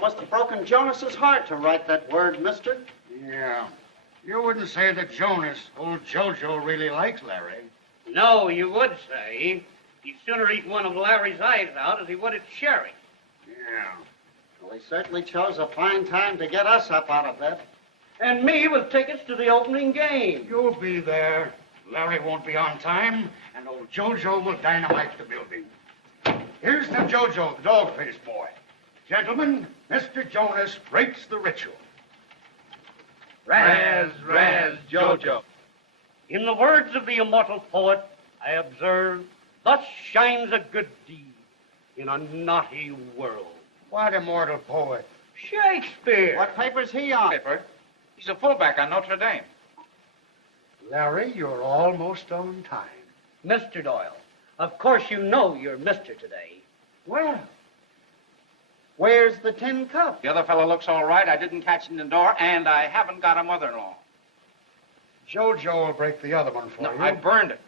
must have broken Jonas's heart to write that word, mister. Yeah. You wouldn't say that old Jojo, really likes Larry. No, you would say. He'd sooner eat one of Larry's eyes out as he would a cherry. Yeah. Well, he certainly chose a fine time to get us up out of bed. And me with tickets to the opening game. You'll be there. Larry won't be on time, and old Jojo will dynamite the building. Here's the Jojo, the dog-faced boy. Gentlemen, Mr. Jonas breaks the ritual. Raz, raz, Jojo. In the words of the immortal poet, I observe, thus shines a good deed in a naughty world. What immortal poet? Shakespeare. What paper's he on? Paper. He's a fullback on Notre Dame. Larry, you're almost on time. Mr. Doyle, of course you know you're Mr. today. Well, where's the tin cup? The other fellow looks all right. I didn't catch him in the door, and I haven't got a mother-in-law. Jojo will break the other one for No, you. I burned it.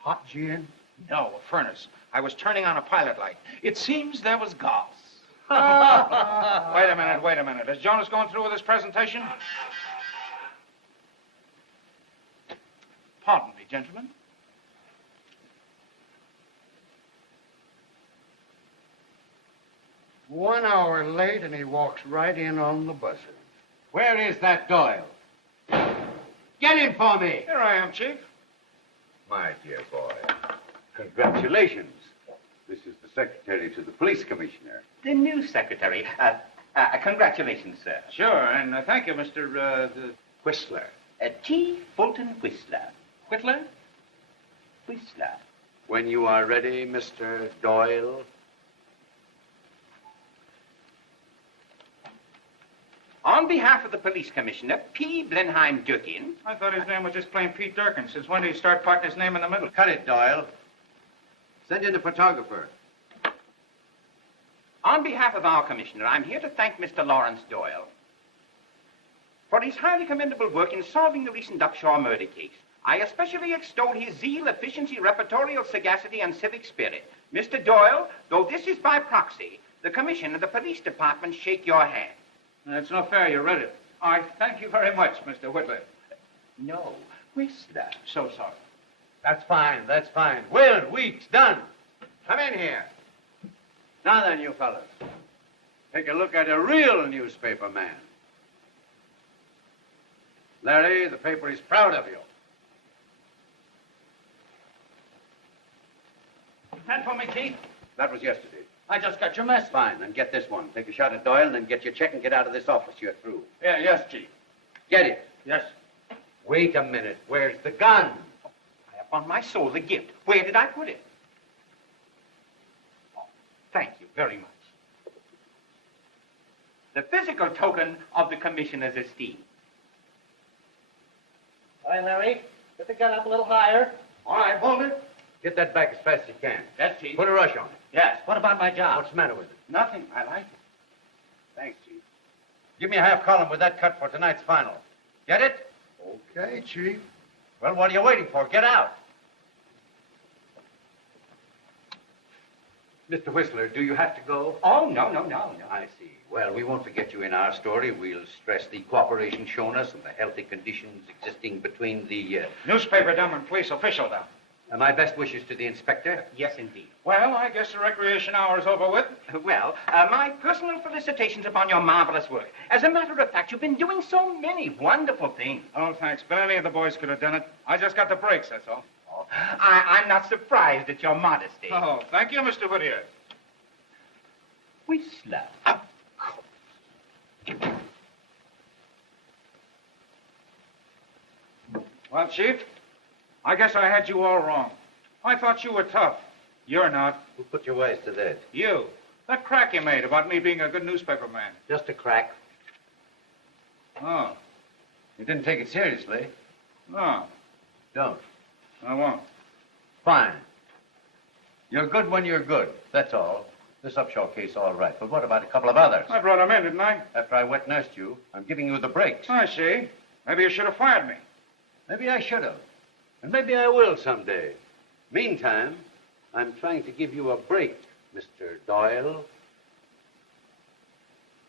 Hot gin? No, a furnace. I was turning on a pilot light. It seems there was gas. Wait a minute. Is Jonas going through with his presentation? Pardon me, gentlemen. One hour late, and he walks right in on the buzzer. Where is that Doyle? Get him for me. Here I am, Chief. My dear boy, congratulations. This is the secretary to the police commissioner. The new secretary. Congratulations, sir. Sure, and thank you, Mr. Whistler. T. Fulton Whistler. Whitler. Whistler. When you are ready, Mr. Doyle. On behalf of the police commissioner, P. Blenheim Durkin. I thought his name was just plain Pete Durkin. Since when did he start putting his name in the middle? Cut it, Doyle. Send in a photographer. On behalf of our commissioner, I'm here to thank Mr. Lawrence Doyle for his highly commendable work in solving the recent Upshaw murder case. I especially extol his zeal, efficiency, repertorial sagacity, and civic spirit. Mr. Doyle, though this is by proxy, the commission and the police department shake your hand. That's no fair. You read it. I thank you very much, Mr. Whitler. No, Whistler. So sorry. That's fine. Willard, Weeks, done. Come in here. Now then, you fellas. Take a look at a real newspaper man. Larry, the paper is proud of you. Hand for me, Keith. That was yesterday. I just got your message. Fine, then get this one. Take a shot at Doyle and then get your check and get out of this office. You're through. Yeah, yes, Chief. Get it. Yes. Wait a minute. Where's the gun? Upon my soul, the gift. Where did I put it? Oh, thank you very much. The physical token of the commissioner's esteem. All right, Larry, get the gun up a little higher. All right, hold it. Get that back as fast as you can. Yes, Chief. Put a rush on it. Yes. What about my job? What's the matter with it? Nothing. I like it. Thanks, Chief. Give me a half column with that cut for tonight's final. Get it? Okay, Chief. Well, what are you waiting for? Get out. Mr. Whistler, do you have to go? Oh, no. I see. Well, we won't forget you in our story. We'll stress the cooperation shown us and the healthy conditions existing between the... Newspaper dumb and police official dumb. my best wishes to the inspector. Yes, indeed. Well, I guess the recreation hour is over with. Well, my personal felicitations upon your marvelous work. As a matter of fact, you've been doing so many wonderful things. Oh, thanks. But any of the boys could have done it. I just got the breaks, that's all. Oh, I'm not surprised at your modesty. Oh, thank you, Mr. Whittier. Whistler. Well, Chief, I guess I had you all wrong. I thought you were tough. You're not. Who put your wise to that? You. That crack you made about me being a good newspaper man. Just a crack. Oh. You didn't take it seriously. No, Don't. I won't. Fine. You're good when you're good. That's all. This Upshaw case, all right. But what about a couple of others? I brought him in, didn't I? After I wet nursed you, I'm giving you the breaks. I see. Maybe you should have fired me. Maybe I should have. And maybe I will someday. Meantime, I'm trying to give you a break, Mr. Doyle.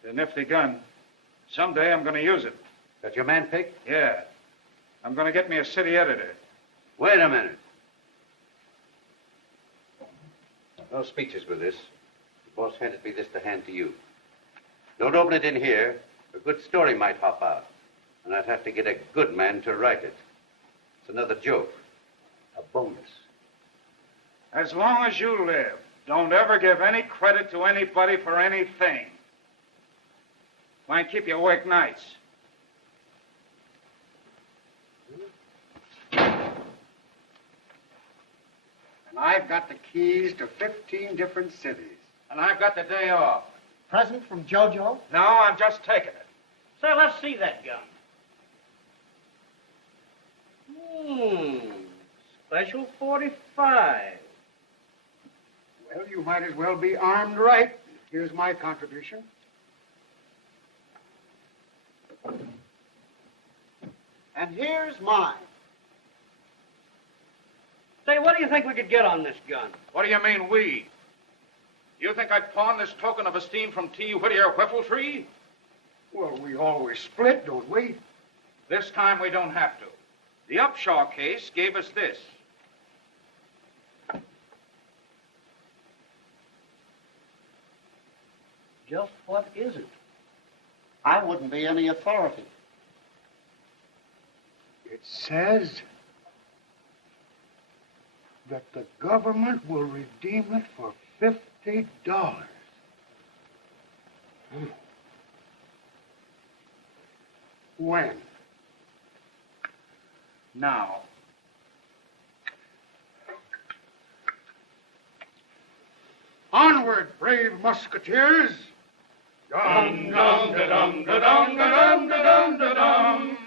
It's a nifty gun. Someday I'm going to use it. Got your man picked? Yeah. I'm going to get me a city editor. Wait a minute. No speeches with this. The boss handed me this to hand to you. Don't open it in here. A good story might hop out. And I'd have to get a good man to write it. It's another joke. A bonus. As long as you live, don't ever give any credit to anybody for anything. Might keep you awake nights. And I've got the keys to 15 different cities. And I've got the day off. Present from JoJo? No, I'm just taking it. Say, let's see that gun. Special 45. Well, you might as well be armed right. Here's my contribution. And here's mine. Say, what do you think we could get on this gun? What do you mean, we? You think I'd pawn this token of esteem from T. Whittier Whiffletree? Well, we always split, don't we? This time we don't have to. The Upshaw case gave us this. Just what is it? I wouldn't be any authority. It says that the government will redeem it for $50. When? Now. Onward, brave musketeers! Dum dum da dum da dum da dum da dum da dum.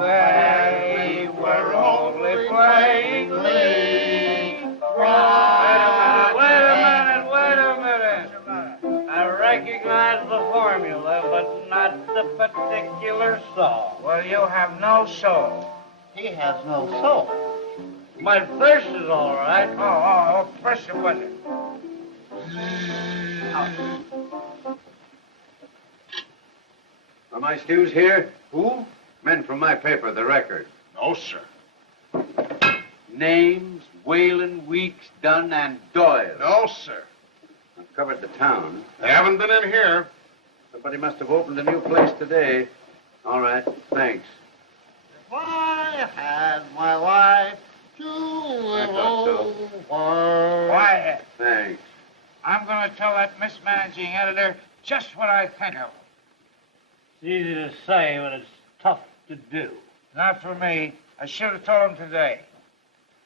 They were only playing league. Wait a minute. I recognize the formula, but not the particular song. Well, you have no soul. He has no soul. My thirst is all right. Oh, press the button. Are my stews here? Who? Men from my paper, The Record. No, sir. Names, Whalen, Weeks, Dunn, and Doyle. No, sir. I've covered the town. They haven't been in here. Somebody must have opened a new place today. All right, thanks. If I had my life to live thought so. over. Quiet. Thanks. I'm going to tell that mismanaging editor just what I think of him. It's easy to say, but it's tough to do. Not for me. I should have told him today.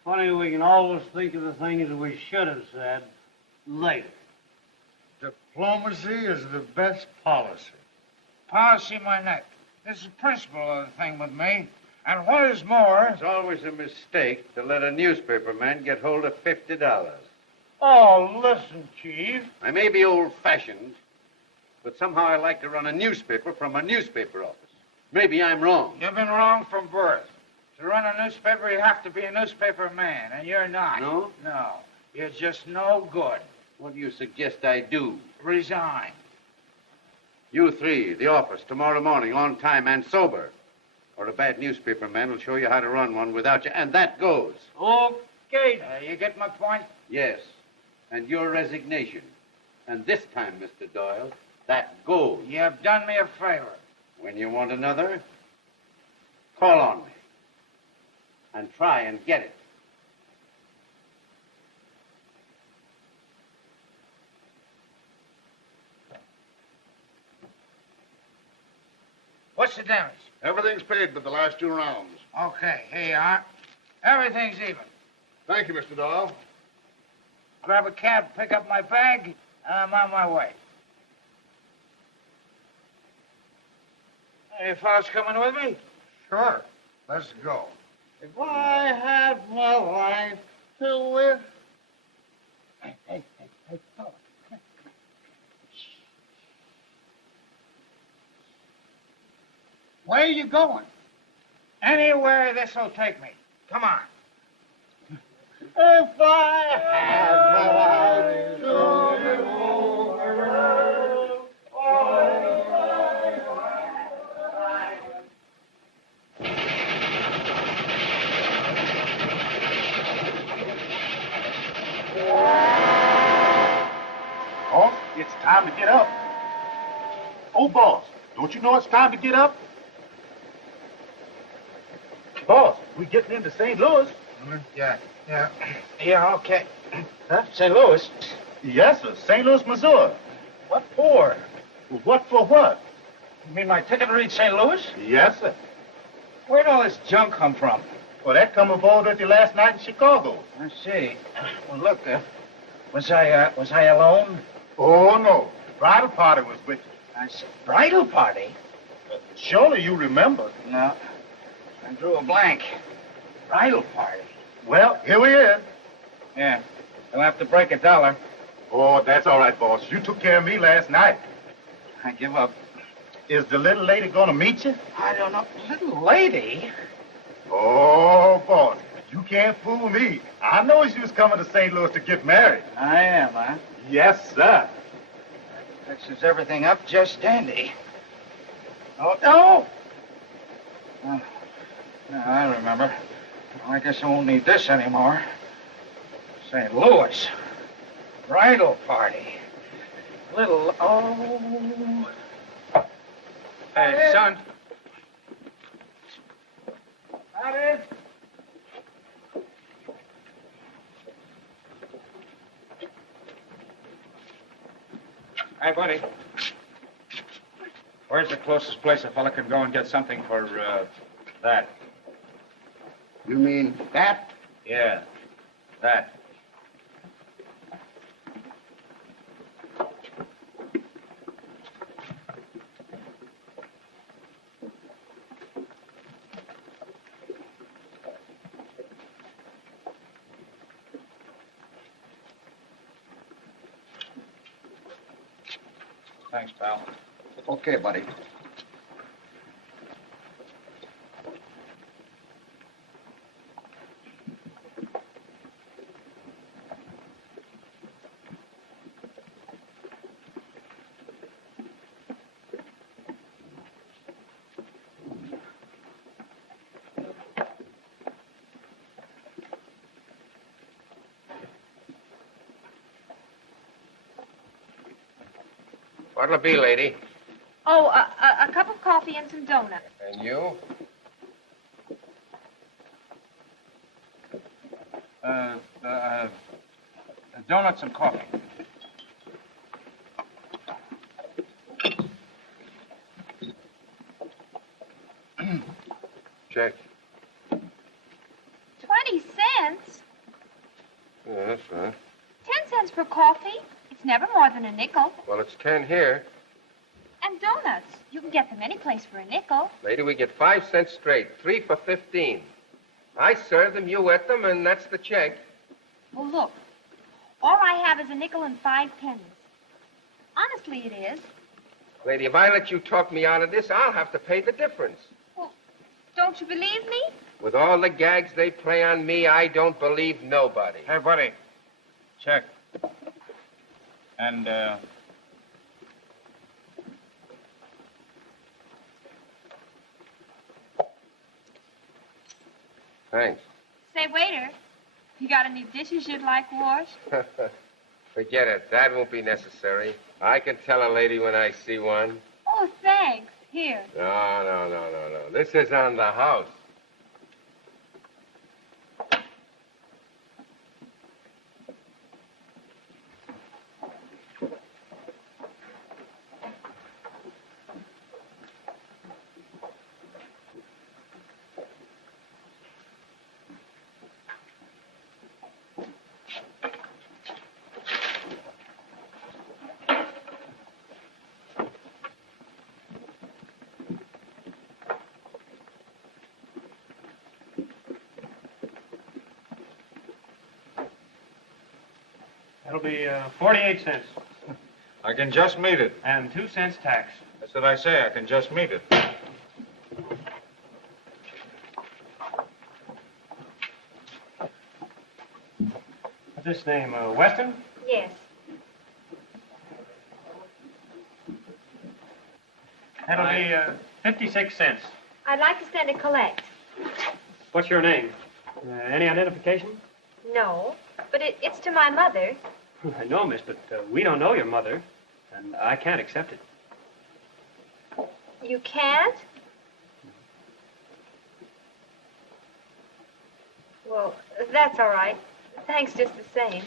Funny, we can always think of the things that we should have said later. Diplomacy is the best policy. Policy my neck. This is the principle of the thing with me. And what is more... It's always a mistake to let a newspaper man get hold of $50. Oh, listen, Chief. I may be old-fashioned, but somehow I like to run a newspaper from a newspaper office. Maybe I'm wrong. You've been wrong from birth. To run a newspaper, you have to be a newspaper man, and you're not. No? No. You're just no good. What do you suggest I do? Resign. You three, the office, tomorrow morning, on time and sober. Or a bad newspaper man will show you how to run one without you, and that goes. Okay. You get my point? Yes, and your resignation. And this time, Mr. Doyle, that goes. You've done me a favor. When you want another, call on me. And try and get it. What's the damage? Everything's paid but the last 2 rounds. Okay, here you are. Everything's even. Thank you, Mr. Doyle. Grab a cab, pick up my bag, and I'm on my way. Are you fellas coming with me? Sure. Let's go. If I had my life to live. Hey, fella. Where are you going? Anywhere this'll take me. Come on. If I had what I do, Boss, it's time to get up. Oh, boss, don't you know it's time to get up? Boss, we getting into St. Louis. Yeah, okay. Huh? St. Louis? Yes, sir. St. Louis, Missouri. What for? Well, what for what? You mean my ticket to reach St. Louis? Yes, sir. Where'd all this junk come from? Well, that come aboard with you last night in Chicago. I see. Well, look, was I alone? Oh, no. The bridal party was with you. I said, bridal party? Surely you remember. No. I drew a blank. Bridal party? Well, here we is. Yeah. You'll have to break $1. Oh, that's all right, boss. You took care of me last night. I give up. Is the little lady gonna meet you? I don't know. Little lady? Oh, boss, you can't fool me. I know you was coming to St. Louis to get married. I am, huh? Yes, sir. Fixes everything up just dandy. Oh, no! Oh, yeah, I remember. I guess I won't need this anymore. St. Louis. Bridal party. Little, oh... Hey, son. That is... Hey, buddy. Where's the closest place a fella can go and get something for, that? You mean that? Yeah, that. Thanks, pal. Okay, buddy. What'll it be, lady? Oh, a cup of coffee and some donuts. And you? Donuts and coffee. Check. 20 cents? Yeah, that's right. 10 cents for coffee? It's never more than a nickel. Well, it's 10 here. And donuts. You can get them any place for a nickel. Lady, we get 5 cents straight. 3 for 15. I serve them, you eat them, and that's the check. Oh, look. All I have is a nickel and 5 pennies. Honestly, it is. Lady, if I let you talk me out of this, I'll have to pay the difference. Well, don't you believe me? With all the gags they play on me, I don't believe nobody. Hey, buddy. Check. And, Thanks. Say, waiter, you got any dishes you'd like washed? Forget it. That won't be necessary. I can tell a lady when I see one. Oh, thanks. Here. No. This is on the house. That'll be 48 cents. I can just meet it. And 2 cents tax. That's what I say. I can just meet it. This name, Weston? Yes. That'll be 56 cents. I'd like to send a collect. What's your name? Any identification? No, but it's to my mother. I know, miss, but we don't know your mother, and I can't accept it. You can't? Well, that's all right. Thanks just the same.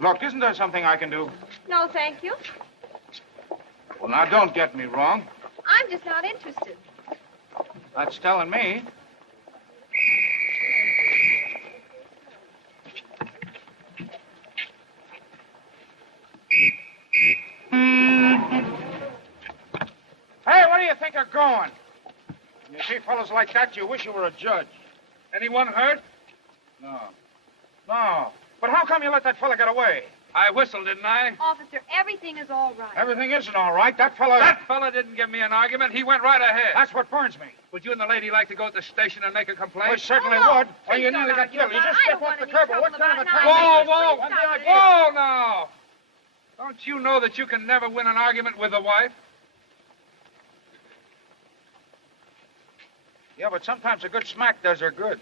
Look, isn't there something I can do? No, thank you. Well, now, don't get me wrong. I'm just not interested. That's telling me. Hey, where do you think you're going? When you see fellows like that, you wish you were a judge. Anyone hurt? No. No. But how come you let that fella get away? I whistled, didn't I? Officer, everything is all right. Everything isn't all right. That fella... That fella didn't give me an argument. He went right ahead. That's what burns me. Would you and the lady like to go to the station and make a complaint? We certainly Oh, no. would. Well, you Please nearly don't got argue killed. You about just it. I step don't off the want curb. any What trouble kind of a about time? it. Whoa, Please whoa, stop it. whoa, now. Don't you know that you can never win an argument with a wife? Yeah, but sometimes a good smack does her good.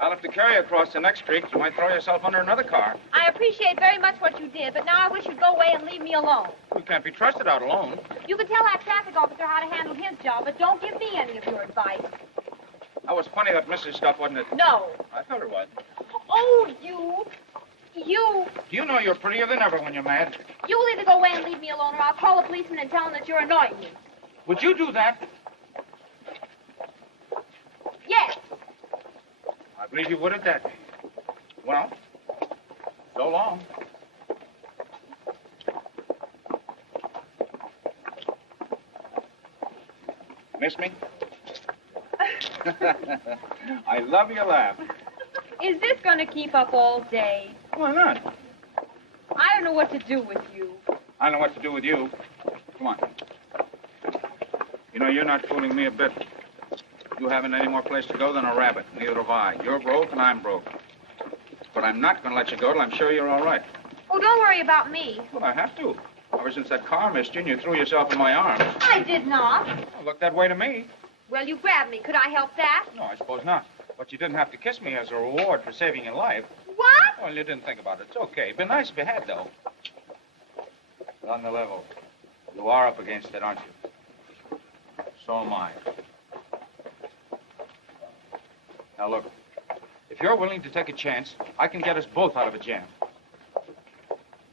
I'll have to carry you across the next street. You might throw yourself under another car. I appreciate very much what you did, but now I wish you'd go away and leave me alone. You can't be trusted out alone. You can tell that traffic officer how to handle his job, but don't give me any of your advice. That was funny, that Mrs. stuff, wasn't it? No. I thought it was. Oh, you. Do you know you're prettier than ever when you're mad? You'll either go away and leave me alone, or I'll call the policeman and tell him that you're annoying me. Would you do that? Yes. I believe you would at that. Well, so long. Miss me? I love your laugh. Is this going to keep up all day? Why not? I don't know what to do with you. I know what to do with you. Come on. You know, you're not fooling me a bit. You haven't any more place to go than a rabbit. Neither have I. You're broke and I'm broke. But I'm not going to let you go till I'm sure you're all right. Oh, don't worry about me. Well, I have to. Ever since that car missed you and you threw yourself in my arms. I did not. Well, look that way to me. Well, you grabbed me. Could I help that? No, I suppose not. But you didn't have to kiss me as a reward for saving your life. What? Well, you didn't think about it. It's okay. Be nice if you had, though. But on the level, you are up against it, aren't you? So am I. Now, look. If you're willing to take a chance, I can get us both out of a jam.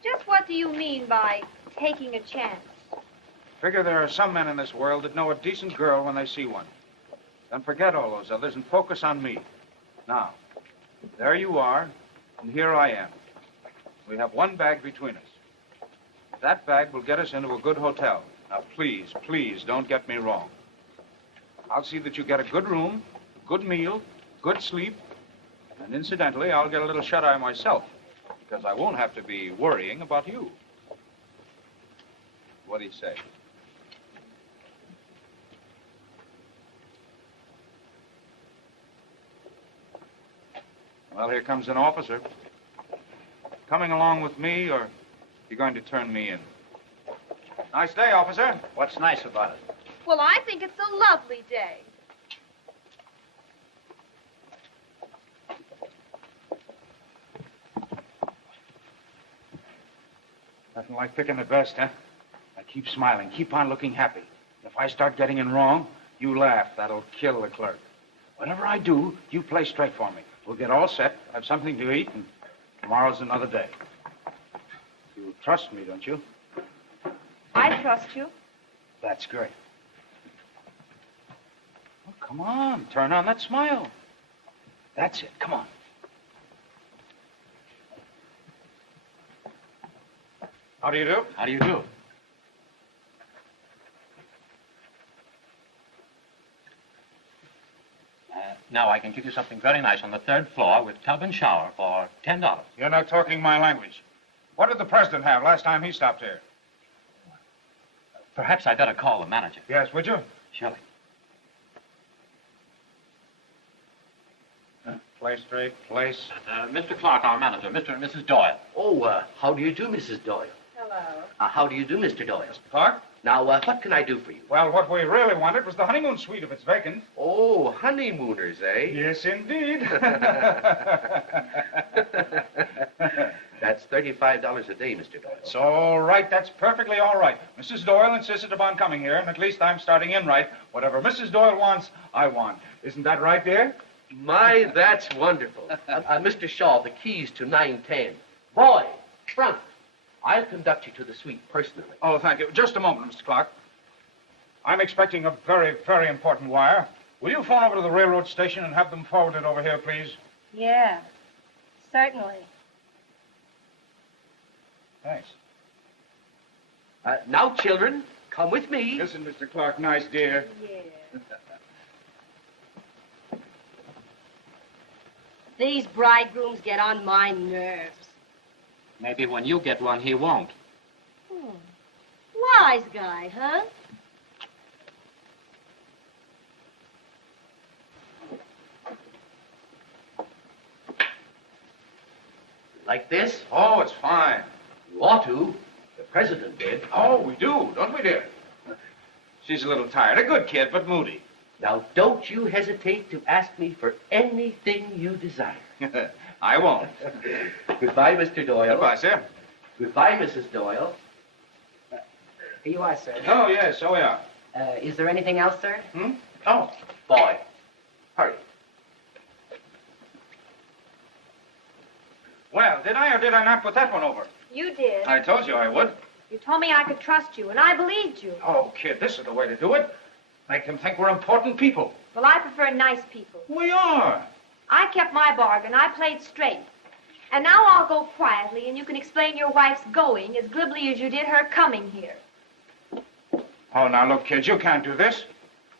Just what do you mean by taking a chance? Figure there are some men in this world that know a decent girl when they see one. Then forget all those others and focus on me. Now, there you are, and here I am. We have one bag between us. That bag will get us into a good hotel. Now, please, please, don't get me wrong. I'll see that you get a good room, a good meal, good sleep, and incidentally, I'll get a little shut-eye myself, because I won't have to be worrying about you. What do you say? Well, here comes an officer. Coming along with me, or you're going to turn me in? Nice day, officer. What's nice about it? Well, I think it's a lovely day. Nothing like picking the best, huh? Now keep smiling. Keep on looking happy. If I start getting in wrong, you laugh. That'll kill the clerk. Whatever I do, you play straight for me. We'll get all set, have something to eat, and tomorrow's another day. You trust me, don't you? I trust you. That's great. Oh, come on. Turn on that smile. That's it. Come on. How do you do? How do you do? Now I can give you something very nice on the 3rd floor with tub and shower for $10. You're not talking my language. What did the president have last time he stopped here? Perhaps I'd better call the manager. Yes, would you? Surely. Play straight, place. Mr. Clark, our manager, Mr. and Mrs. Doyle. Oh, how do you do, Mrs. Doyle? Hello. How do you do, Mr. Doyle? Mr. Clark? Now, what can I do for you? Well, what we really wanted was the honeymoon suite if it's vacant. Oh, honeymooners, eh? Yes, indeed. That's $35 a day, Mr. Doyle. It's all right. That's perfectly all right. Mrs. Doyle insisted upon coming here, and at least I'm starting in right. Whatever Mrs. Doyle wants, I want. Isn't that right, dear? My, that's wonderful. Mr. Shaw, the keys to 910. Boy, front. I'll conduct you to the suite personally. Oh, thank you. Just a moment, Mr. Clark. I'm expecting a very, very important wire. Will you phone over to the railroad station and have them forwarded over here, please? Yeah, certainly. Thanks. Now, children, come with me. Listen, Mr. Clark, nice dear. Yeah. These bridegrooms get on my nerves. Maybe when you get one, he won't. Wise guy, huh? Like this? Oh, it's fine. You ought to. The president did. Oh, we do, don't we, dear? She's a little tired. A good kid, but moody. Now, don't you hesitate to ask me for anything you desire. I won't. Goodbye, Mr. Doyle. Goodbye, sir. Goodbye, Mrs. Doyle. Here you are, sir. Oh, yes, so we are. Is there anything else, sir? Oh. Boy, hurry. Well, did I or did I not put that one over? You did. I told you I would. You told me I could trust you, and I believed you. Oh, kid, this is the way to do it. Make them think we're important people. Well, I prefer nice people. We are. I kept my bargain. I played straight. And now I'll go quietly, and you can explain your wife's going as glibly as you did her coming here. Oh, now, look, kid, you can't do this.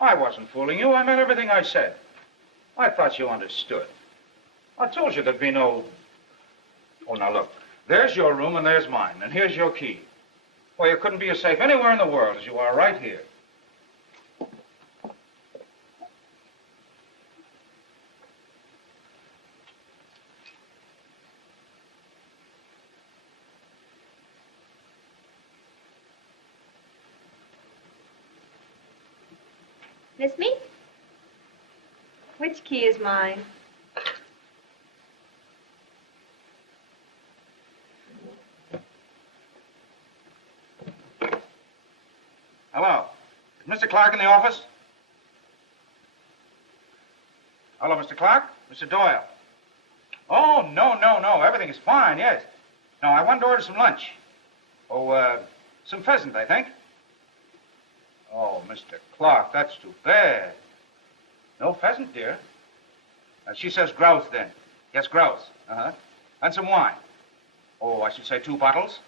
I wasn't fooling you. I meant everything I said. I thought you understood. I told you there'd be no... Oh, now, look. There's your room and there's mine, and here's your key. Well, you couldn't be as safe anywhere in the world as you are right here. Miss me? Which key is mine? Hello. Is Mr. Clark in the office? Hello, Mr. Clark? Mr. Doyle. Oh, no. Everything is fine, yes. No, I wanted to order some lunch. Oh, some pheasant, I think. Oh, Mr. Clark, that's too bad. No pheasant, dear. She says grouse, then. Yes, grouse. Uh-huh. And some wine. Oh, I should say 2 bottles.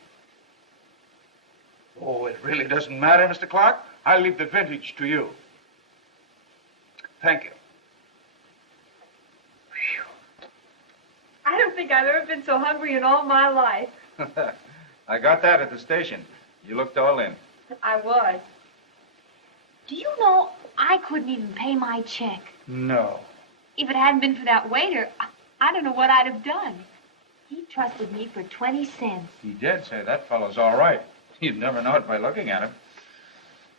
Oh, it really doesn't matter, Mr. Clark. I'll leave the vintage to you. Thank you. I don't think I've ever been so hungry in all my life. I got that at the station. You looked all in. I was. Do you know, I couldn't even pay my check. No. If it hadn't been for that waiter, I don't know what I'd have done. He trusted me for 20 cents. He did say that fellow's all right. You'd never know it by looking at him.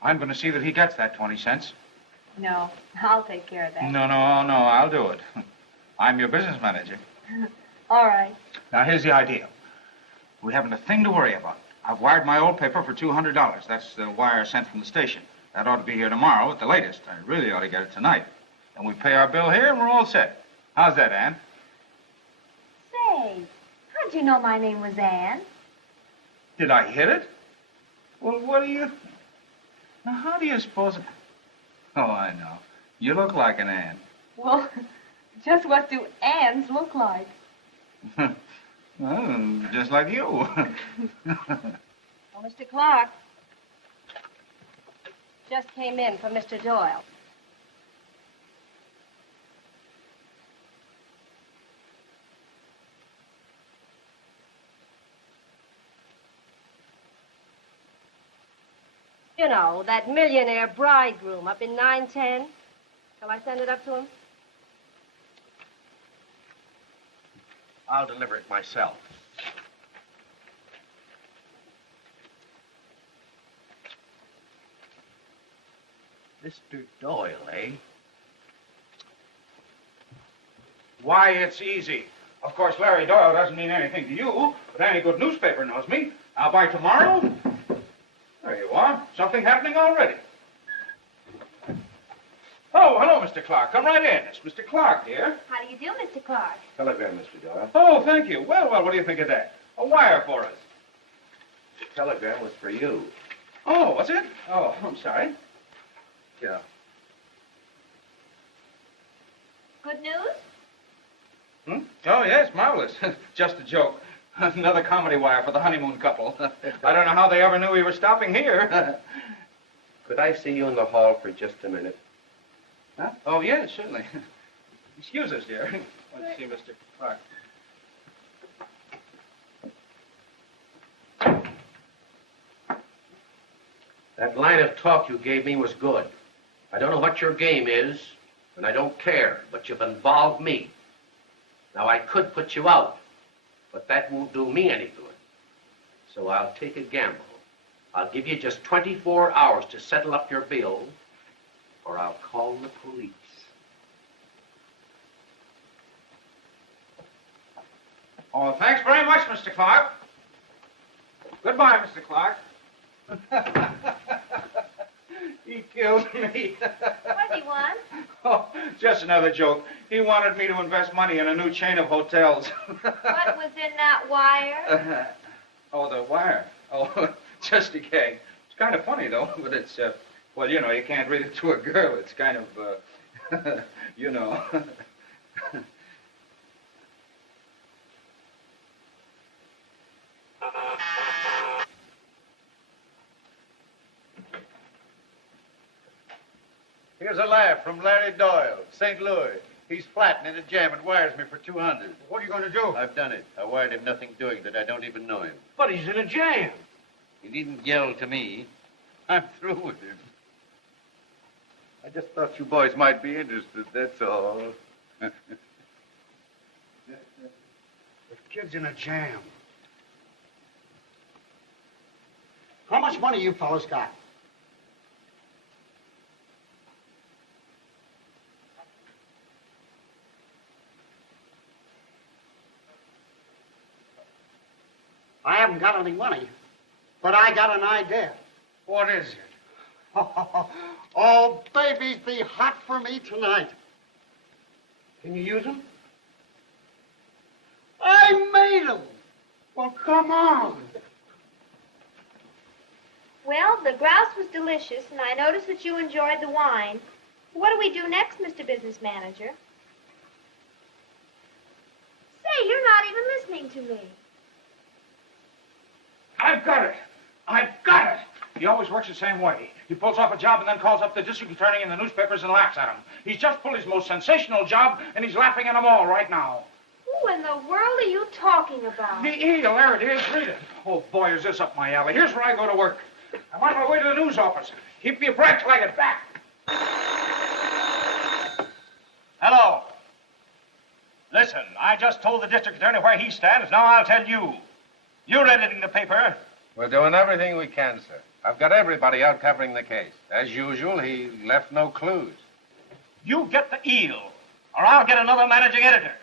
I'm going to see that he gets that 20 cents. No, I'll take care of that. No, I'll do it. I'm your business manager. All right. Now, here's the idea. We haven't a thing to worry about. I've wired my old paper for $200. That's the wire sent from the station. That ought to be here tomorrow at the latest. I really ought to get it tonight. And we pay our bill here and we're all set. How's that, Ann? Say, how'd you know my name was Ann? Did I hit it? Well, what do you... Now, how do you suppose... Oh, I know. You look like an Ann. Well, just what do Anns look like? Well, just like you. Oh, Mr. Clark. Just came in from Mr. Doyle. You know, that millionaire bridegroom up in 910. Shall I send it up to him? I'll deliver it myself. Mr. Doyle, eh? Why, it's easy. Of course, Larry Doyle doesn't mean anything to you, but any good newspaper knows me. Now, by tomorrow... There you are. Something happening already. Oh, hello, Mr. Clark. Come right in. It's Mr. Clark, dear. How do you do, Mr. Clark? Telegram, Mr. Doyle. Oh, thank you. Well, what do you think of that? A wire for us. The telegram was for you. Oh, was it? Oh, I'm sorry. Yeah. Good news? Hmm? Oh, yes, marvelous. Just a joke. Another comedy wire for the honeymoon couple. I don't know how they ever knew we were stopping here. Could I see you in the hall for just a minute? Huh? Oh, yes, certainly. Excuse us, dear. Let's see, Mr. Clark. That line of talk you gave me was good. I don't know what your game is, and I don't care, but you've involved me. Now, I could put you out, but that won't do me any good. So I'll take a gamble. I'll give you just 24 hours to settle up your bill, or I'll call the police. Oh, thanks very much, Mr. Clark. Goodbye, Mr. Clark. He killed me. What do you want? Oh, just another joke. He wanted me to invest money in a new chain of hotels. What was in that wire? Oh, the wire. Oh, just a gag. It's kind of funny, though, but it's, well, you know, you can't read it to a girl. It's kind of, you know. Here's a laugh from Larry Doyle, St. Louis. He's flattening a jam and wires me for 200. What are you going to do? I've done it. I wired him nothing doing that I don't even know him. But he's in a jam. He needn't yell to me. I'm through with him. I just thought you boys might be interested, that's all. The kid's in a jam. How much money you fellows got? I haven't got any money, but I got an idea. What is it? Oh, babies, be hot for me tonight. Can you use him? I made them. Well, come on. Well, the grouse was delicious, and I noticed that you enjoyed the wine. What do we do next, Mr. Business Manager? Say, you're not even listening to me. I've got it. I've got it. He always works the same way. He pulls off a job and then calls up the district attorney in the newspapers and laughs at him. He's just pulled his most sensational job, and he's laughing at them all right now. Who in the world are you talking about? The eel, there it is. Read it. Oh, boy, is this up my alley. Here's where I go to work. I'm on my way to the news office. Keep your breath till I get back. Hello. Listen, I just told the district attorney where he stands. Now I'll tell you. You're editing the paper. We're doing everything we can, sir. I've got everybody out covering the case. As usual, he left no clues. You get the eel, or I'll get another managing editor.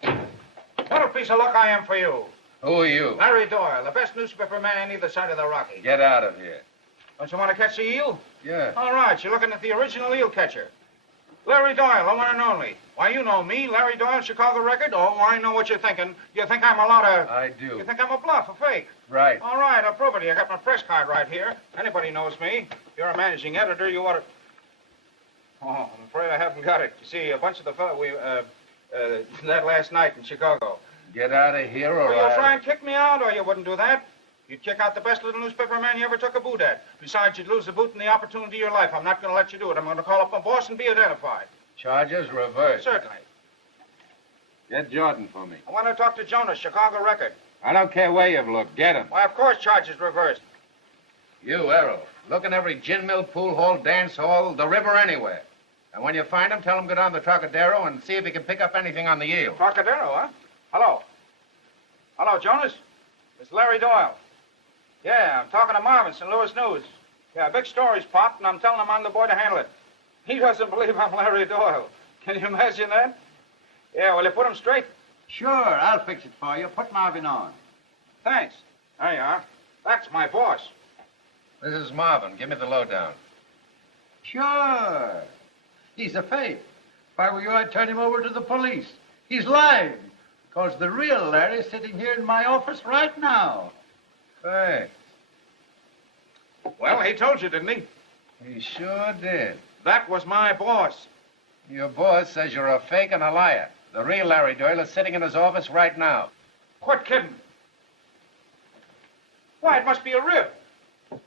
What a piece of luck I am for you. Who are you? Larry Doyle, the best newspaper man on either side of the Rocky. Get out of here. Don't you want to catch the eel? Yeah. All right, you're looking at the original eel catcher. Larry Doyle, the one and only. Why, you know me, Larry Doyle, Chicago Record. Oh, I know what you're thinking. You think I'm a lot of... I do. You think I'm a bluff, a fake. Right. All right, I'll prove it to you. I got my press card right here. Anybody knows me. If you're a managing editor, you ought to... Oh, I'm afraid I haven't got it. You see, a bunch of the fellow that last night in Chicago. Get out of here or Well, you'll try and kick me out, or you wouldn't do that. You'd kick out the best little newspaper man you ever took a boot at. Besides, you'd lose the boot and the opportunity of your life. I'm not going to let you do it. I'm going to call up my boss and be identified. Charges reversed. Certainly. Get Jordan for me. I want to talk to Jonas, Chicago Record. I don't care where you've looked. Get him. Why, of course, charges reversed. You, Errol. Look in every gin mill, pool hall, dance hall, the river, anywhere. And when you find him, tell him go down to the Trocadero and see if he can pick up anything on the eel. Trocadero, huh? Hello. Hello, Jonas. It's Larry Doyle. Yeah, I'm talking to Marvin, St. Louis News. Yeah, big story's popped, and I'm telling him I'm the boy to handle it. He doesn't believe I'm Larry Doyle. Can you imagine that? Yeah, will you put him straight? Sure, I'll fix it for you. Put Marvin on. Thanks. There you are. That's my boss. This is Marvin. Give me the lowdown. Sure. He's a fake. If I were you, I'd turn him over to the police. He's lying. Because the real Larry's sitting here in my office right now. Thanks. Well, he told you, didn't he? He sure did. That was my boss. Your boss says you're a fake and a liar. The real Larry Doyle is sitting in his office right now. Quit kidding. Why, it must be a rib.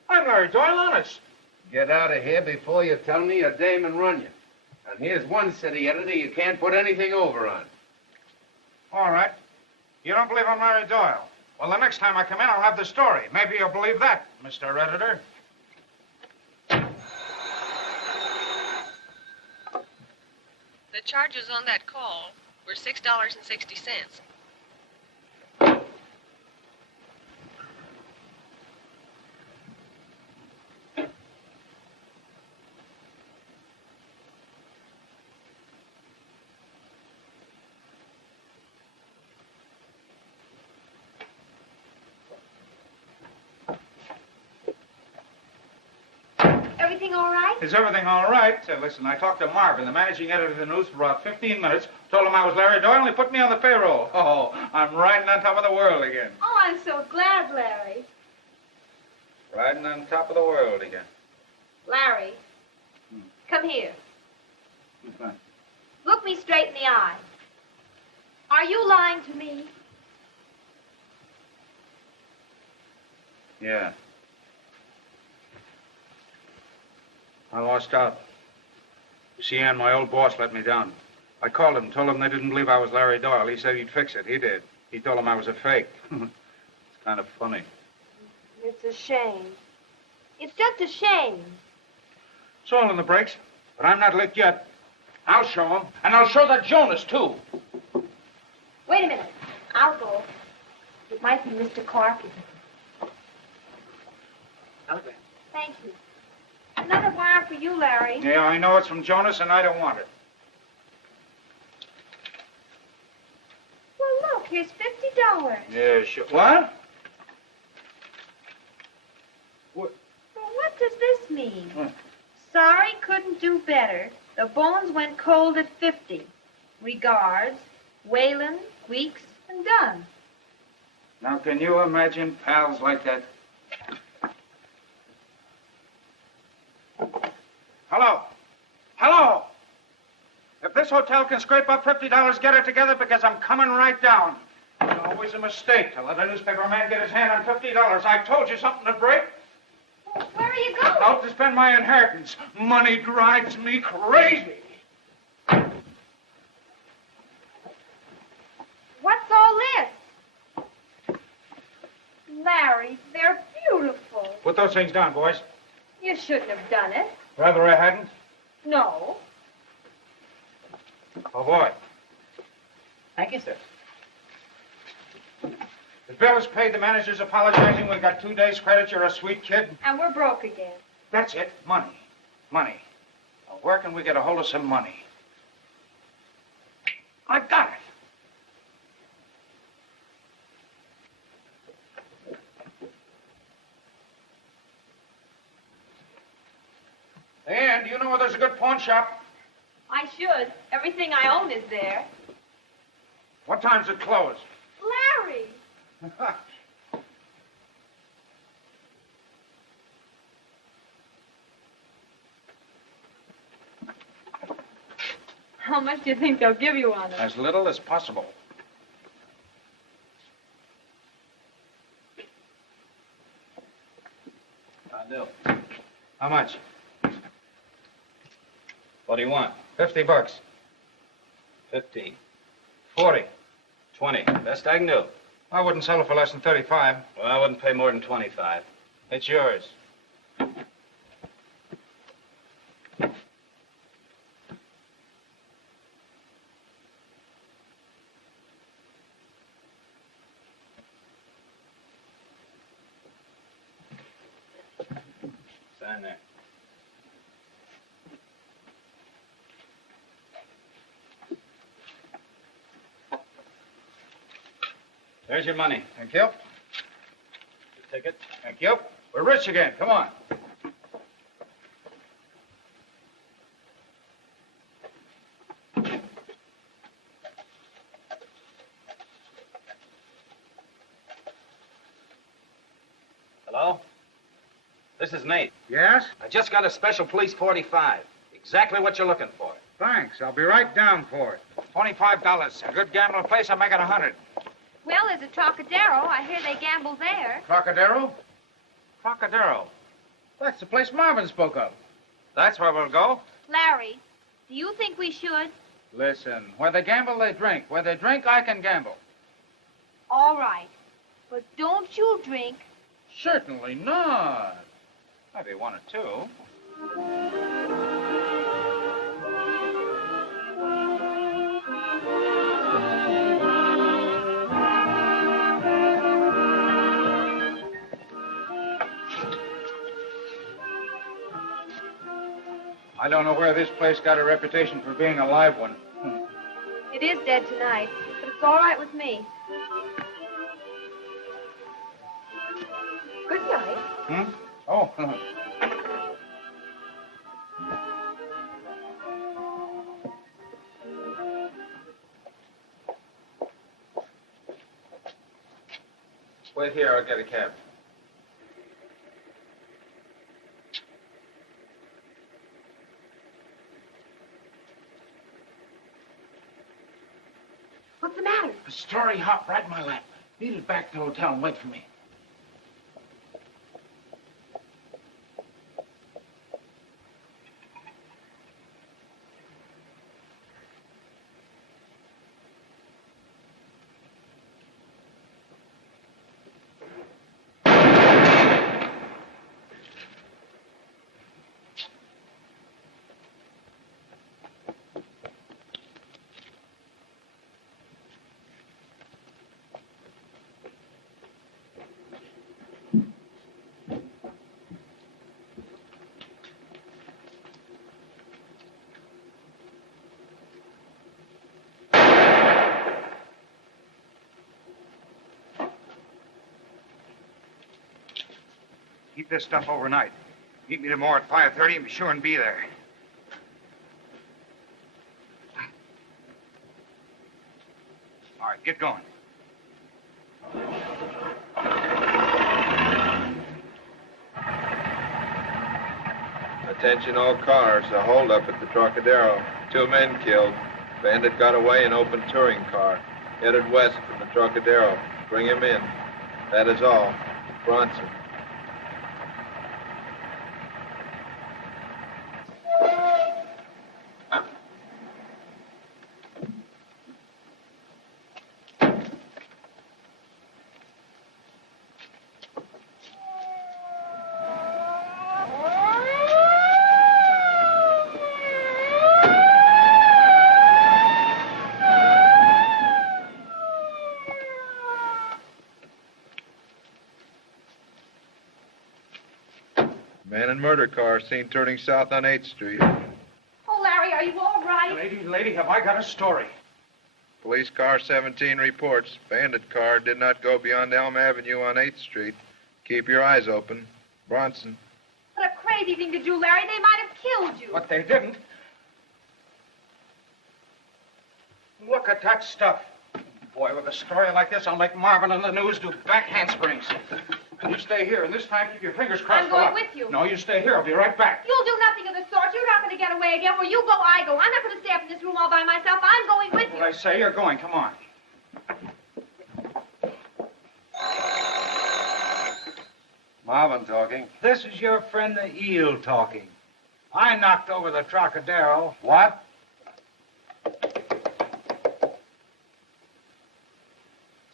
I'm Larry Doyle, honest. Get out of here before you tell me a dame and run you. And here's one city editor you can't put anything over on. All right. You don't believe I'm Larry Doyle? Well, the next time I come in, I'll have the story. Maybe you'll believe that, Mr. Editor. The charges on that call were $6.60. Everything all right? Is everything all right? Listen, I talked to Marvin, the managing editor of the news, for about 15 minutes. Told him I was Larry Doyle, and he put me on the payroll. Oh, I'm riding on top of the world again. Oh, I'm so glad, Larry. Riding on top of the world again. Larry, come here. What's that? Look me straight in the eye. Are you lying to me? Yeah. I lost out. You see, Ann, my old boss let me down. I called him, told him they didn't believe I was Larry Doyle. He said he'd fix it. He did. He told him I was a fake. It's kind of funny. It's a shame. It's just a shame. It's all in the breaks, but I'm not licked yet. I'll show him, and I'll show that Jonas, too. Wait a minute. I'll go. It might be Mr. Clark. Telegram. Thank you. Another wire for you, Larry. Yeah, I know it's from Jonas, and I don't want it. Well, look, here's $50. Yeah, sure. What? What? Well, what does this mean? Sorry, couldn't do better. The bones went cold at 50. Regards, Whalen, Weeks, and Dunn. Now, can you imagine pals like that? Hello? Hello? If this hotel can scrape up $50, get it together, because I'm coming right down. It's always a mistake to let a newspaper man get his hand on $50. I told you something would break. Well, where are you going? Out to spend my inheritance. Money drives me crazy. What's all this? Larry, they're beautiful. Put those things down, boys. You shouldn't have done it. Rather I hadn't. No. Oh, boy. Thank you, sir. The bill is paid. The manager's apologizing. We've got 2 days' credit. You're a sweet kid. And we're broke again. That's it. Money. Money. Now, where can we get a hold of some money? I got it. you know where there's a good pawn shop? I should. Everything I own is there. What time's it close? Larry! How much do you think they'll give you on it? As little as possible. I do. How much? What do you want? $50. 15. 40. 20. Best I can do. I wouldn't sell it for less than 35. Well, I wouldn't pay more than 25. It's yours. Sign there. There's your money. Thank you. Your ticket. Thank you. We're rich again. Come on. Hello? This is Nate. Yes? I just got a special police 45. Exactly what you're looking for. Thanks. I'll be right down for it. $25. A good gambling place, I'll make it 100. Well, there's a Trocadero. I hear they gamble there. Trocadero? Trocadero. That's the place Marvin spoke of. That's where we'll go. Larry, do you think we should? Listen, where they gamble, they drink. Where they drink, I can gamble. All right. But don't you drink. Certainly not. Maybe one or two. I don't know where this place got a reputation for being a live one. It is dead tonight, but it's all right with me. Good night. Hmm? Oh. Wait here, I'll get a cab. What's the matter? A story hop right in my lap. Beat it back to the hotel and wait for me. Keep this stuff overnight. Meet me tomorrow at 5:30 and be sure and be there. All right, get going. Attention all cars, a holdup at the Trocadero. 2 men killed. Bandit got away in open touring car. Headed west from the Trocadero. Bring him in. That is all. Bronson. Man in murder car seen turning south on 8th Street. Oh, Larry, are you all right? Lady, have I got a story? Police car 17 reports. Bandit car did not go beyond Elm Avenue on 8th Street. Keep your eyes open. Bronson. What a crazy crazy thing to do, Larry. They might have killed you. But they didn't. Look at that stuff. Boy, with a story like this, I'll make Marvin and the news do back handsprings. You stay here, and this time keep your fingers crossed. I'm going for luck. with you. No, you stay here. I'll be right back. You'll do nothing of the sort. You're not going to get away again. Where you go, I go. I'm not going to stay up in this room all by myself. I'm going with you. What I say, you're going. Come on. Marvin talking. This is your friend the eel talking. I knocked over the Trocadero. What?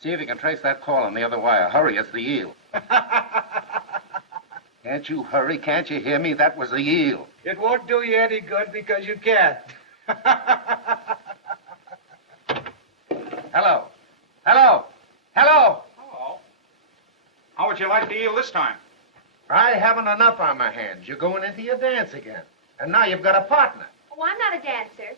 See if you can trace that call on the other wire. Hurry, it's the eel. Can't you hurry? Can't you hear me? That was the eel. It won't do you any good because you can't. Hello. Hello. Hello. Hello. How would you like the eel this time? I haven't enough on my hands. You're going into your dance again. And now you've got a partner. Oh, I'm not a dancer.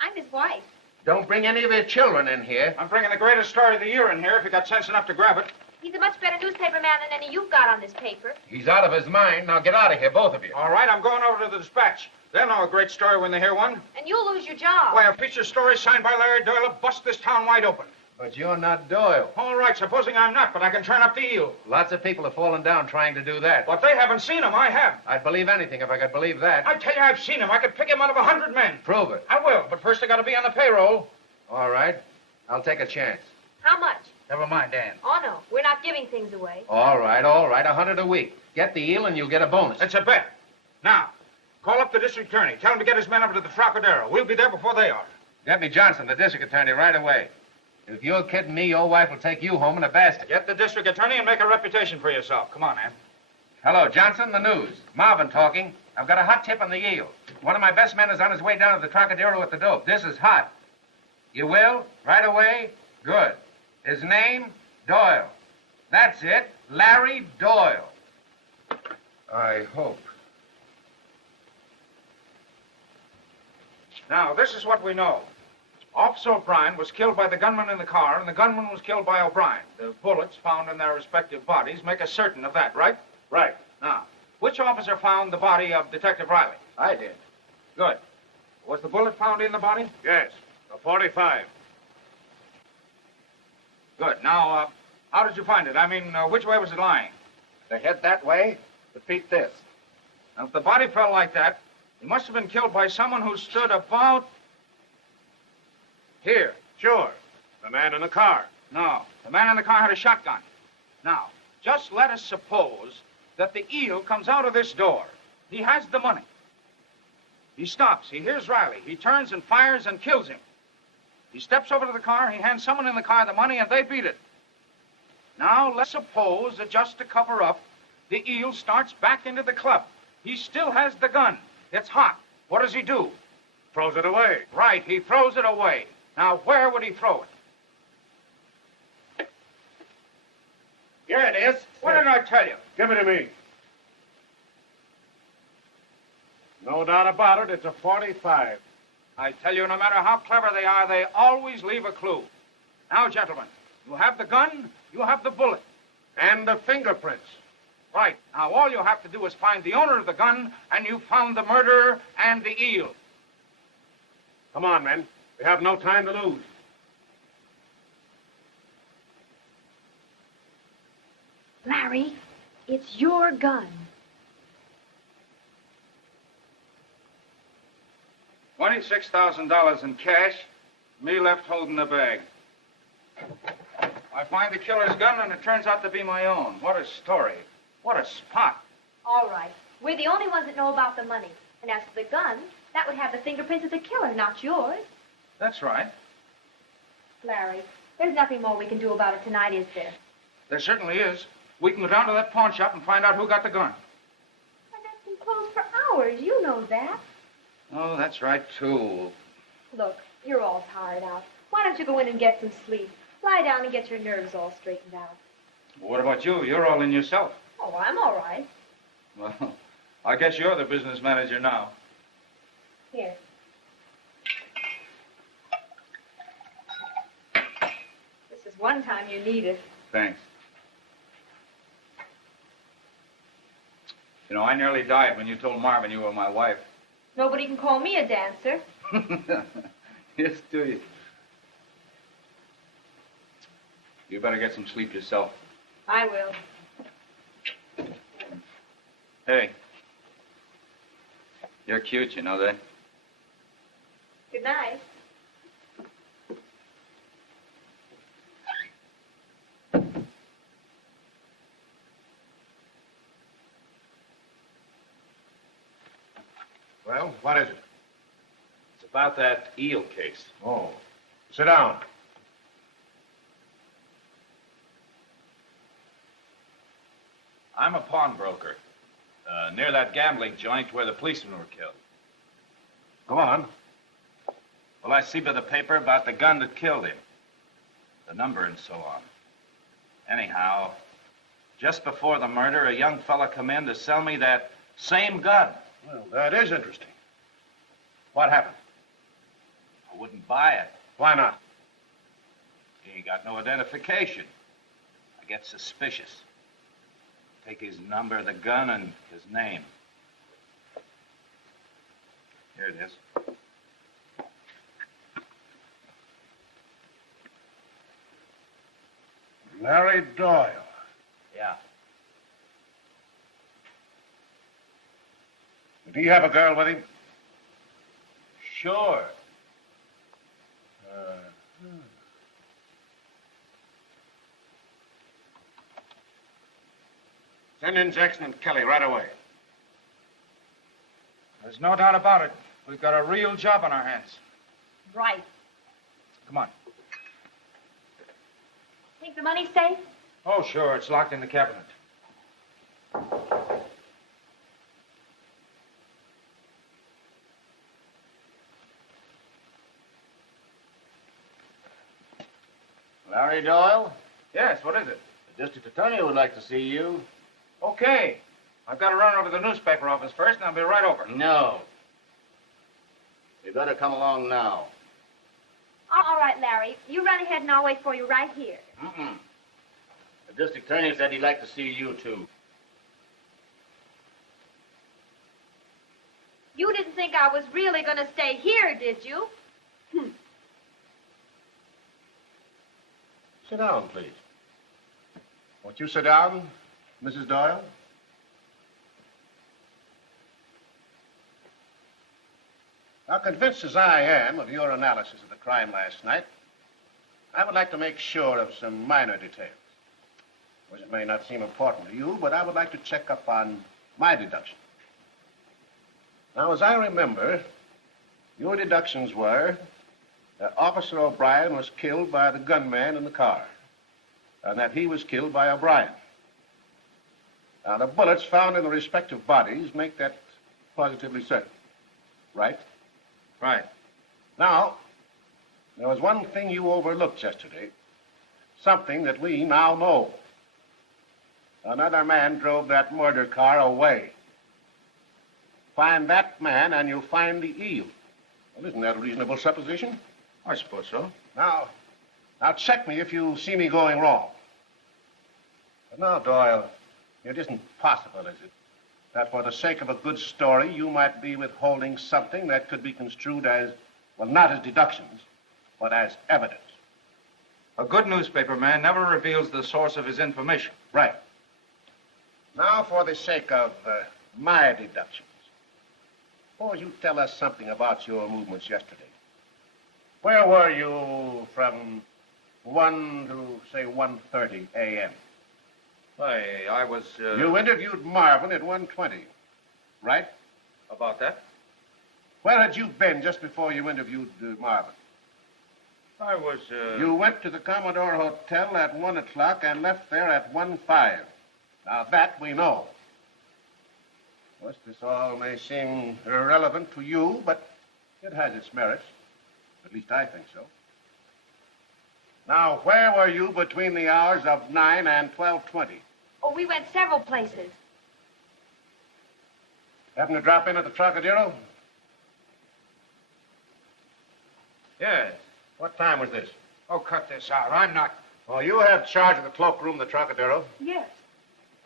I'm his wife. Don't bring any of your children in here. I'm bringing the greatest story of the year in here if you got sense enough to grab it. He's a much better newspaper man than any you've got on this paper. He's out of his mind. Now get out of here, both of you. All right, I'm going over to the Dispatch. They'll know a great story when they hear one. And you'll lose your job. Why, a feature story signed by Larry Doyle will bust this town wide open. But you're not Doyle. All right, supposing I'm not, but I can turn up the eel. Lots of people have fallen down trying to do that. But they haven't seen him. I have. I'd believe anything if I could believe that. I tell you, I've seen him. I could pick him out of 100 men. Prove it. I will, but first I got to be on the payroll. All right. I'll take a chance. How much? Never mind, Dan. Oh, no. We're not giving things away. All right. 100 a week. Get the eel and you'll get a bonus. It's a bet. Now, call up the district attorney. Tell him to get his men over to the Trocadero. We'll be there before they are. Get me Johnson, the district attorney, right away. If you're kidding me, your wife will take you home in a basket. Get the district attorney and make a reputation for yourself. Come on, Ann. Hello, Johnson, the news. Marvin talking. I've got a hot tip on the eel. One of my best men is on his way down to the Trocadero with the dope. This is hot. You will? Right away? Good. His name? Doyle. That's it. Larry Doyle. I hope. Now, this is what we know. Officer O'Brien was killed by the gunman in the car, and the gunman was killed by O'Brien. The bullets found in their respective bodies make us certain of that, right? Right. Now, which officer found the body of Detective Riley? I did. Good. Was the bullet found in the body? Yes, a 45. Good. Now, how did you find it? I mean, which way was it lying? The head that way, the feet this. Now, if the body fell like that, he must have been killed by someone who stood about here. Sure. The man in the car. No, the man in the car had a shotgun. Now, just let us suppose that the eel comes out of this door. He has the money. He stops. He hears Riley. He turns and fires and kills him. He steps over to the car. He hands someone in the car the money, and they beat it. Now, let's suppose that just to cover up, the eel starts back into the club. He still has the gun. It's hot. What does he do? Throws it away. Right, he throws it away. Now, where would he throw it? Here it is. What did I tell you? Give it to me. No doubt about it, it's a 45. I tell you, no matter how clever they are, they always leave a clue. Now, gentlemen, you have the gun, you have the bullet. And the fingerprints. Right. Now, all you have to do is find the owner of the gun, and you've found the murderer and the eel. Come on, men. We have no time to lose. Larry, it's your gun. $26,000 in cash, me left holding the bag. I find the killer's gun, and it turns out to be my own. What a story. What a spot. All right. We're the only ones that know about the money. And as for the gun, that would have the fingerprints of the killer, not yours. That's right. Larry, there's nothing more we can do about it tonight, is there? There certainly is. We can go down to that pawn shop and find out who got the gun. But that's been closed for hours. You know that. Oh, that's right, too. Look, you're all tired out. Why don't you go in and get some sleep? Lie down and get your nerves all straightened out. What about you? You're all in yourself. Oh, I'm all right. Well, I guess you're the business manager now. Here. This is one time you need it. Thanks. You know, I nearly died when you told Marvin you were my wife. Nobody can call me a dancer. Yes, do you? You better get some sleep yourself. I will. Hey. You're cute, you know that? Good night. Well, what is it? It's about that eel case. Oh. Sit down. I'm a pawnbroker. Near that gambling joint where the policemen were killed. Go on. Well, I see by the paper about the gun that killed him. The number and so on. Anyhow, just before the murder, a young fella come in to sell me that same gun. Well, that is interesting. What happened? I wouldn't buy it. Why not? He ain't got no identification. I get suspicious. Take his number, the gun, and his name. Here it is. Larry Doyle. Yeah. Did he have a girl with him? Sure. Send in Jackson and Kelly right away. There's no doubt about it. We've got a real job on our hands. Right. Come on. Think the money's safe? Oh, sure. It's locked in the cabinet. Larry Doyle? Yes, what is it? The district attorney would like to see you. Okay. I've got to run over to the newspaper office first, and I'll be right over. No. You better come along now. All right, Larry. You run ahead and I'll wait for you right here. Mm-mm. The district attorney said he'd like to see you, too. You didn't think I was really going to stay here, did you? Sit down, please. Won't you sit down, Mrs. Doyle? Now, convinced as I am of your analysis of the crime last night, I would like to make sure of some minor details. Which may not seem important to you, but I would like to check up on my deduction. Now, as I remember, your deductions were that Officer O'Brien was killed by the gunman in the car, and that he was killed by O'Brien. Now, the bullets found in the respective bodies make that positively certain, right? Right. Now, there was one thing you overlooked yesterday, something that we now know. Another man drove that murder car away. Find that man and you'll find the eel. Well, isn't that a reasonable supposition? I suppose so. Now check me if you see me going wrong. But now, Doyle, it isn't possible, is it, that for the sake of a good story, you might be withholding something that could be construed as, well, not as deductions, but as evidence. A good newspaper man never reveals the source of his information. Right. Now, for the sake of my deductions, suppose you tell us something about your movements yesterday. Where were you from 1 to, say, 1:30 a.m.? I was... You interviewed Marvin at 1:20, right? About that? Where had you been just before you interviewed Marvin? I was, You went to the Commodore Hotel at 1 o'clock and left there at 1:05. Now, that we know. Of course, this all may seem irrelevant to you, but it has its merits. At least I think so. Now, where were you between the hours of 9 and 12:20? Oh, we went several places. Happened to drop in at the Trocadero? Yes. What time was this? Oh, cut this out. I'm not... Oh, you have charge of the cloakroom, the Trocadero. Yes.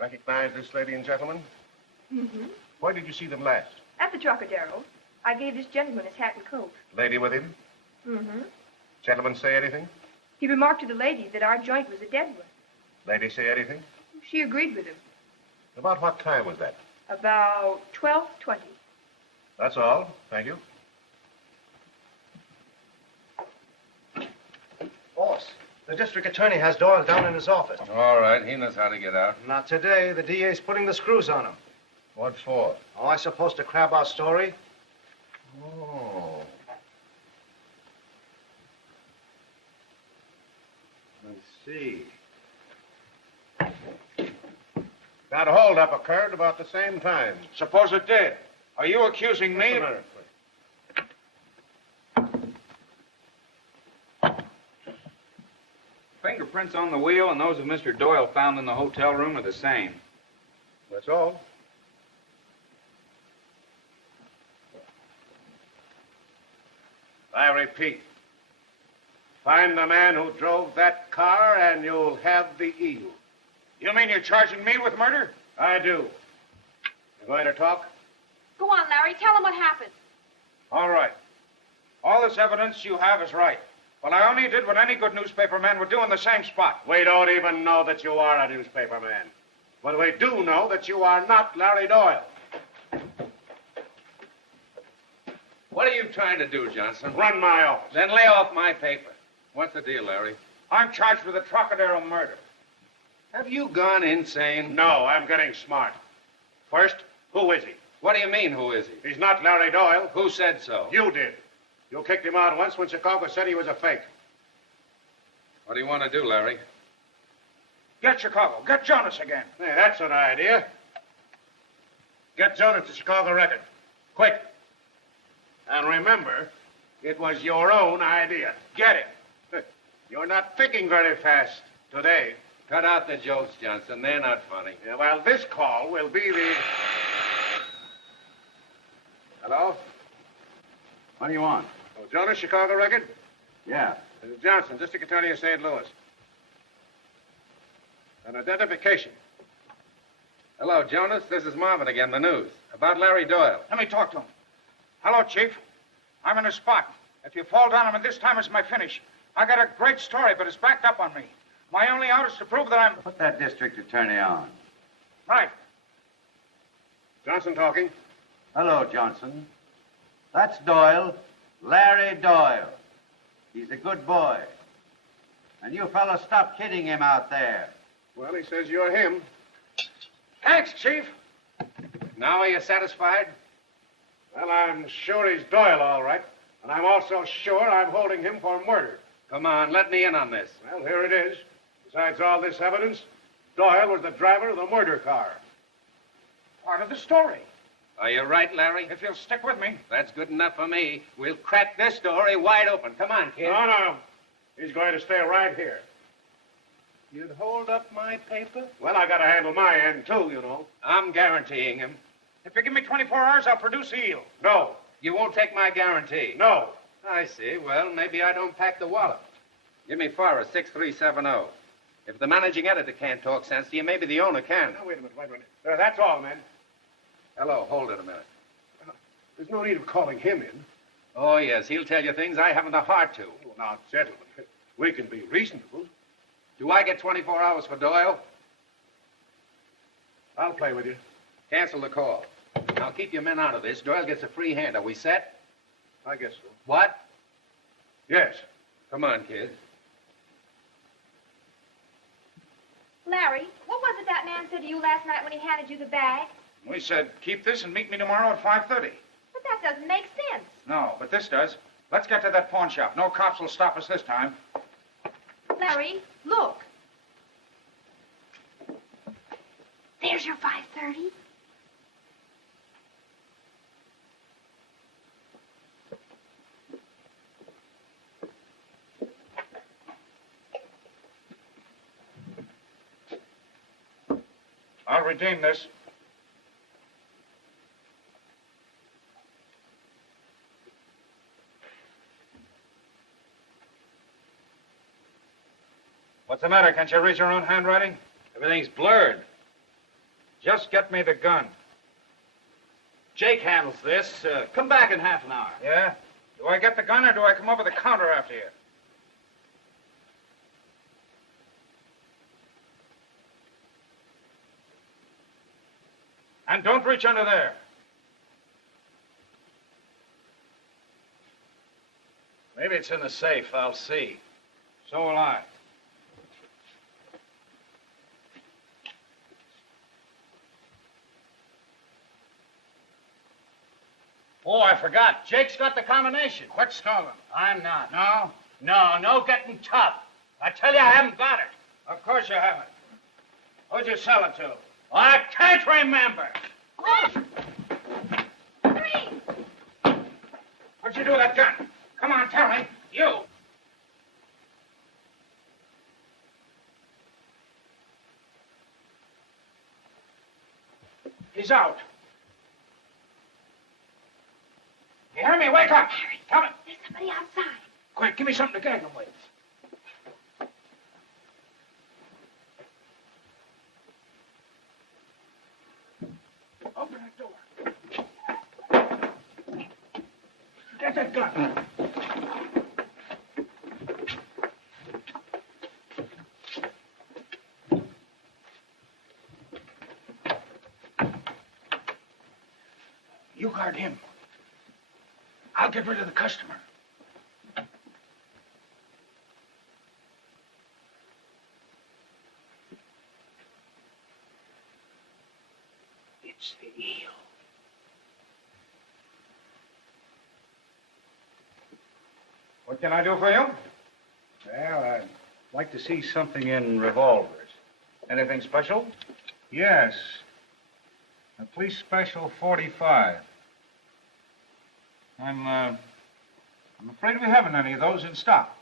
Recognize this lady and gentleman? Mm-hmm. Where did you see them last? At the Trocadero. I gave this gentleman his hat and coat. Lady with him? Mm-hmm. Gentleman say anything? He remarked to the lady that our joint was a dead one. Lady say anything? She agreed with him. About what time was that? About 12:20. That's all. Thank you. Boss, the district attorney has Doyle down in his office. All right, he knows how to get out. Not today. The DA's putting the screws on him. What for? Oh, I supposed to crab our story? Oh. I see. That holdup occurred about the same time. Suppose it did. Are you accusing me? Fingerprints on the wheel and those of Mr. Doyle found in the hotel room are the same. That's all. I repeat, find the man who drove that car and you'll have the eel. You mean you're charging me with murder? I do. You going to talk? Go on, Larry. Tell him what happened. All right. All this evidence you have is right. Well, I only did what any good newspaper man would do in the same spot. We don't even know that you are a newspaper man. But we do know that you are not Larry Doyle. What are you trying to do, Johnson? Run my office. Then lay off my paper. What's the deal, Larry? I'm charged with a Trocadero murder. Have you gone insane? No, I'm getting smart. First, who is he? What do you mean, who is he? He's not Larry Doyle. Who said so? You did. You kicked him out once when Chicago said he was a fake. What do you want to do, Larry? Get Chicago. Get Jonas again. Hey, that's an idea. Get Jonas to Chicago Record. Quick. And remember, it was your own idea. Get it. You're not thinking very fast today. Cut out the jokes, Johnson. They're not funny. Yeah, well, this call will be the... Hello? What do you want? Oh, Jonas, Chicago Record? Yeah. This is Johnson, District Attorney of St. Louis. An identification. Hello, Jonas. This is Marvin again, the news. About Larry Doyle. Let me talk to him. Hello, Chief. I'm in a spot. If you fall down on me this time, it's my finish. I got a great story, but it's backed up on me. My only out is to prove that I'm... Put that district attorney on. Right. Johnson talking. Hello, Johnson. That's Doyle. Larry Doyle. He's a good boy. And you fellas stop kidding him out there. Well, he says you're him. Thanks, Chief. Now are you satisfied? Well, I'm sure he's Doyle, all right. And I'm also sure I'm holding him for murder. Come on, let me in on this. Well, here it is. Besides all this evidence, Doyle was the driver of the murder car. Part of the story. Are you right, Larry? If you'll stick with me. That's good enough for me. We'll crack this story wide open. Come on, kid. No. He's going to stay right here. You'd hold up my paper? Well, I got to handle my end, too, you know. I'm guaranteeing him. If you give me 24 hours, I'll produce eel. No. You won't take my guarantee? No. I see. Well, maybe I don't pack the wallop. Give me Forrest, 6370. If the managing editor can't talk sense to you, maybe the owner can. Now, wait a minute. That's all, man. Hello, hold it a minute. There's no need of calling him in. Oh, yes, he'll tell you things I haven't the heart to. Well, now, gentlemen, we can be reasonable. Do I get 24 hours for Doyle? I'll play with you. Cancel the call. Now, keep your men out of this. Doyle gets a free hand. Are we set? I guess so. What? Yes. Come on, kid. Larry, what was it that man said to you last night when he handed you the bag? We said, keep this and meet me tomorrow at 5:30. But that doesn't make sense. No, but this does. Let's get to that pawn shop. No cops will stop us this time. Larry, look. There's your 5:30. I'll redeem this. What's the matter? Can't you read your own handwriting? Everything's blurred. Just get me the gun. Jake handles this. Come back in half an hour. Yeah? Do I get the gun or do I come over the counter after you? And don't reach under there. Maybe it's in the safe. I'll see. So will I. Oh, I forgot. Jake's got the combination. Quit stalling. I'm not. No? No getting tough. I tell you, I haven't got it. Of course you haven't. Who'd you sell it to? I can't remember. What'd you do with that gun? Come on, tell me. You. He's out. You hear me? Wake up. Tell me. There's somebody outside. Quick, give me something to gag him with. Open that door. Get that gun. You guard him. I'll get rid of the customer. It's the eel. What can I do for you? Well, I'd like to see something in revolvers. Anything special? Yes. A police special 45. I'm afraid we haven't any of those in stock.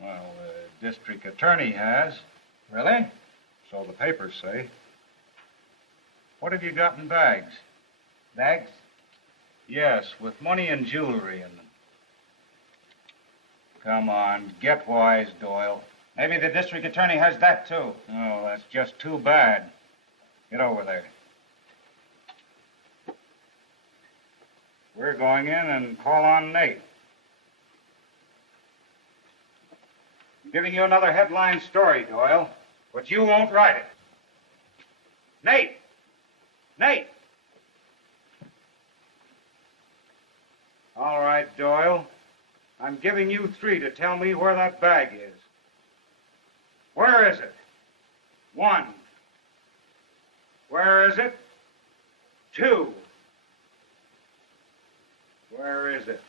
Well, the district attorney has. Really? So the papers say. What have you got in bags? Bags? Yes, with money and jewelry in them. Come on, get wise, Doyle. Maybe the district attorney has that, too. Oh, that's just too bad. Get over there. We're going in and call on Nate. I'm giving you another headline story, Doyle, but you won't write it. Nate! Nate! All right, Doyle. I'm giving you 3 to tell me where that bag is. Where is it? 1. Where is it? 2. Where is it?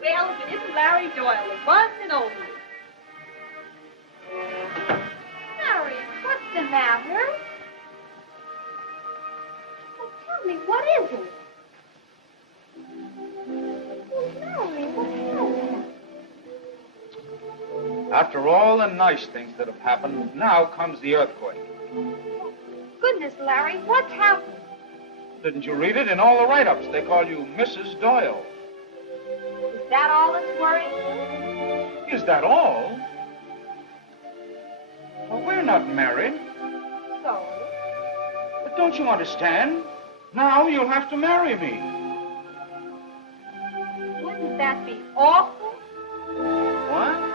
Well, if it isn't Larry Doyle, the one and only. Larry, what's the matter? Well, tell me, what is it? Oh, Larry, what happened? After all the nice things that have happened, now comes the earthquake. Goodness, Larry, what's happened? Didn't you read it? In all the write-ups, they call you Mrs. Doyle. Is that all that's worrying you? Is that all? Well, we're not married. So? But don't you understand? Now you'll have to marry me. Wouldn't that be awful? What?